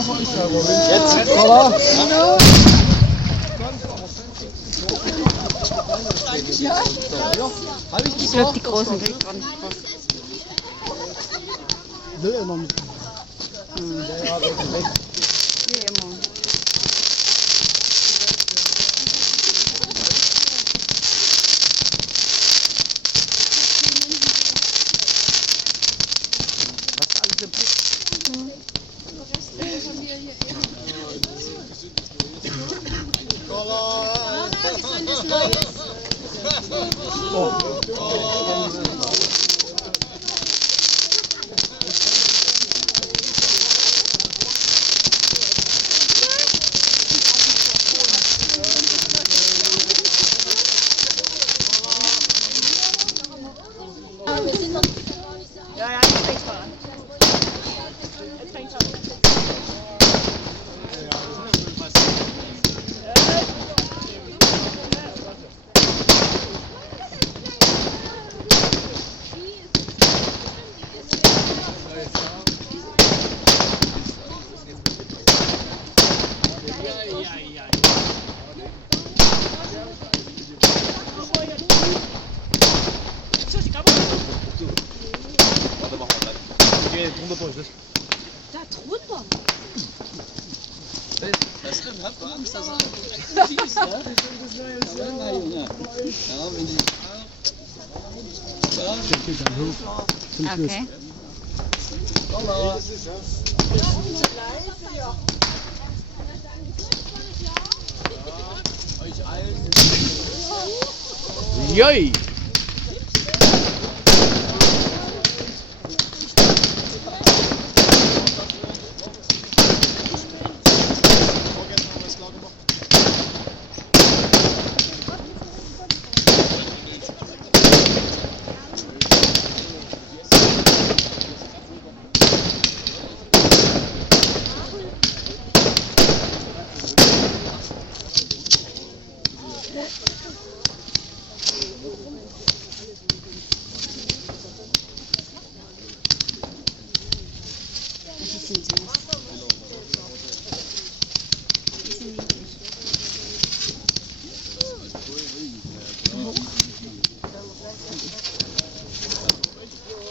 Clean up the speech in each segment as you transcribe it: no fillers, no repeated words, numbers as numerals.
Jetzt. Kolla. Ja. Ich glaube, die Großen will gar nicht raus. Will er noch nicht. Ja, weg. Wie immer. Hast alles im Blick? Ja, ja, jetzt fängt's mal an. Jetzt fängt's an. Warte, mach mal gleich. Geh drunter durch, das. Da drunter. Das stimmt, habt ihr Angst, dass er schießt, ja? Ja, Junge. Ja, wenn die... Ja. Okay. Joi!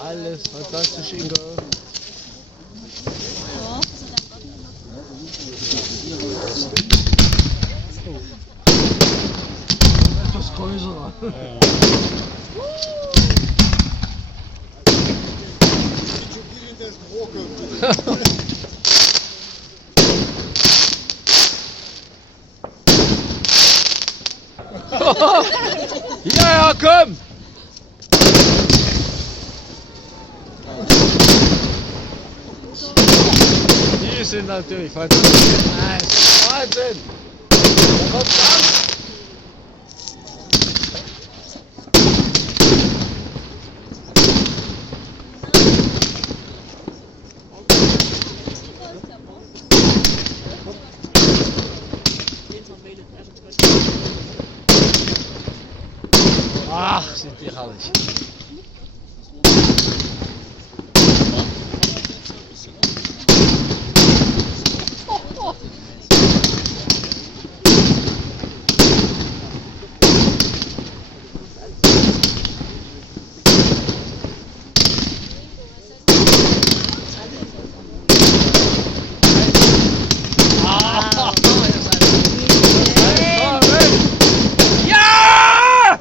Alles fantastisch, Inge. Etwas größer. Ja, komm! Die sind natürlich fantastisch. Nein, Wahnsinn! Verdammt! Ach, sind die herrlich. Ja!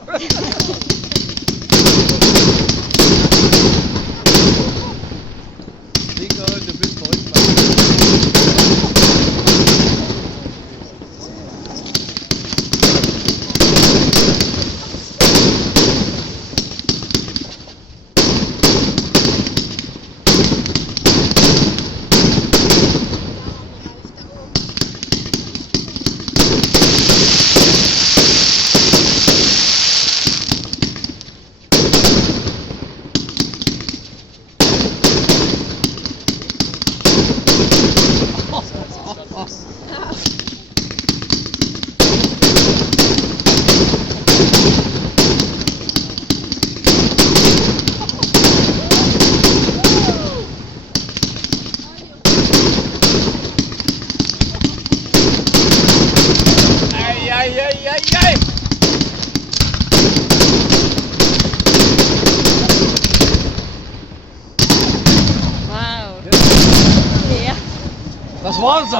Das waren sie.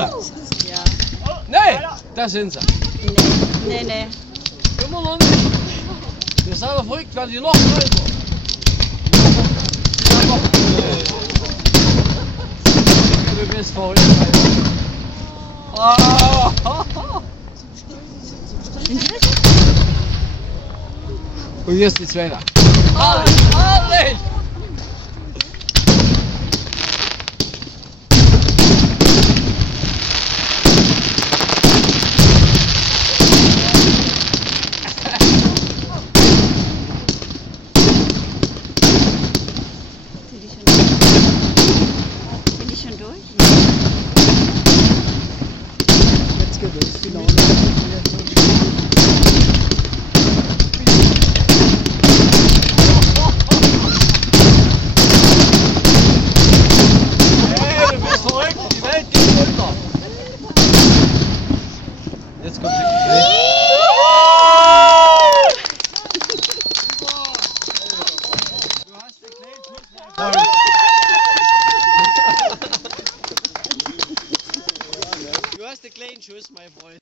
Ja. Nee, da sind sie. Nee. Immer noch nicht. Wir sind doch verrückt, werden die noch größer. Du bist verrückt, Alter. Und hier ist die zweite. Herrlich! Sind die schon durch? Jetzt geht es, genau. Hey, du bist verrückt, die Welt geht unter. Jetzt kommt die Du hast den kleinen Schuss, mein Freund. Du hast den kleinen Schuss, mein Freund.